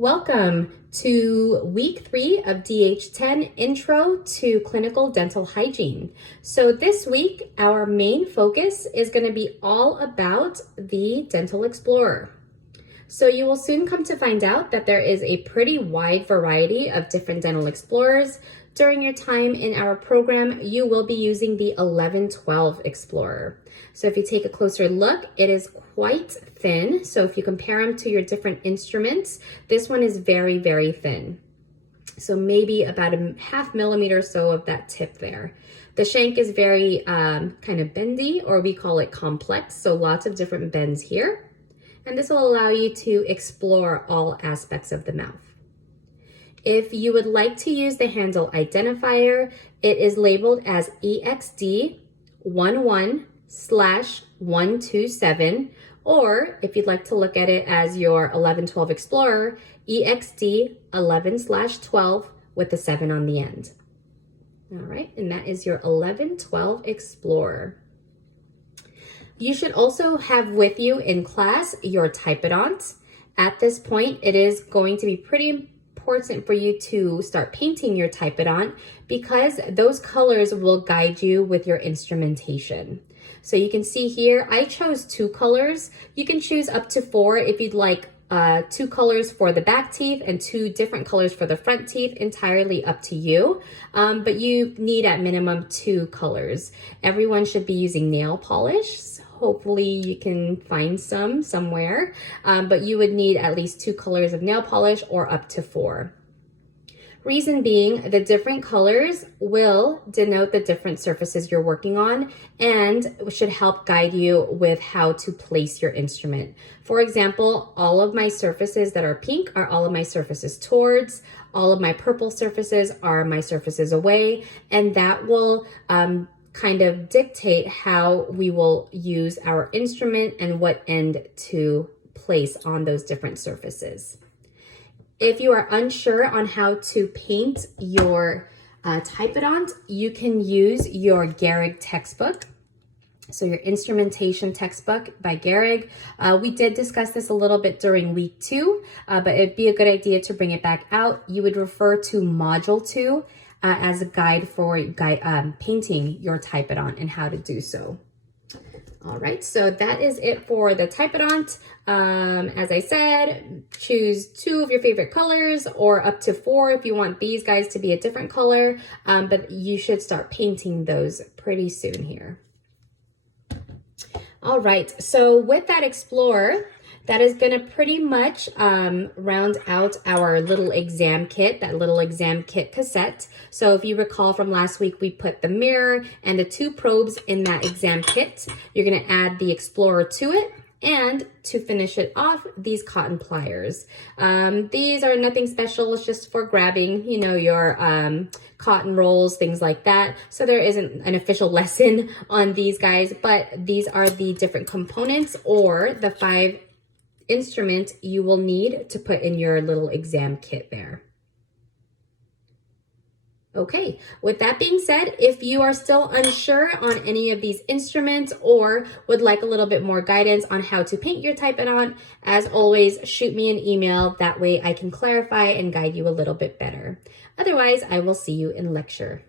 Welcome to week 3 of DH10 Intro to Clinical Dental Hygiene. So this week, our main focus is going to be all about the Dental Explorer. So you will soon come to find out that there is a pretty wide variety of different dental explorers. During your time in our program, you will be using the 1112 Explorer. So if you take a closer look, it is quite thin. So if you compare them to your different instruments, this one is very, very thin. So maybe about a half millimeter or so of that tip there. The shank is very kind of bendy, or we call it complex. So lots of different bends here. And this will allow you to explore all aspects of the mouth. If you would like to use the handle identifier, it is labeled as EXD11/127, or if you'd like to look at it as your 1112 Explorer, EXD11/12 with the 7 on the end. All right, and that is your 1112 Explorer. You should also have with you in class your Typodont. At this point, it is going to be pretty important for you to start painting your Typodont because those colors will guide you with your instrumentation. So you can see here, I chose 2 colors. You can choose up to 4 if you'd like 2 colors for the back teeth and 2 different colors for the front teeth, entirely up to you. But you need at minimum 2 colors. Everyone should be using nail polish. Hopefully you can find some somewhere, but you would need at least 2 colors of nail polish or up to 4. Reason being, the different colors will denote the different surfaces you're working on and should help guide you with how to place your instrument. For example, all of my surfaces that are pink are all of my surfaces towards, all of my purple surfaces are my surfaces away, and that will kind of dictate how we will use our instrument and what end to place on those different surfaces. If you are unsure on how to paint your Typodont, you can use your Gehrig textbook. So your instrumentation textbook by Gehrig. We did discuss this a little bit during week 2, but it'd be a good idea to bring it back out. You would refer to module 2 as a guide for painting your Typodont and how to do so. All right, so that is it for the Typodont. As I said, choose 2 of your favorite colors or up to 4 if you want these guys to be a different color, but you should start painting those pretty soon here. All right, so with that Explorer, that is going to pretty much round out our little exam kit, that little exam kit cassette. So if you recall from last week, we put the mirror and the 2 probes in that exam kit. You're going to add the Explorer to it. And to finish it off, these cotton pliers. These are nothing special. It's just for grabbing, you know, your cotton rolls, things like that. So there isn't an official lesson on these guys, but these are the different components or the 5 instruments you will need to put in your little exam kit there. Okay, with that being said, if you are still unsure on any of these instruments or would like a little bit more guidance on how to paint your Typodont, as always, shoot me an email. That way I can clarify and guide you a little bit better. Otherwise, I will see you in lecture.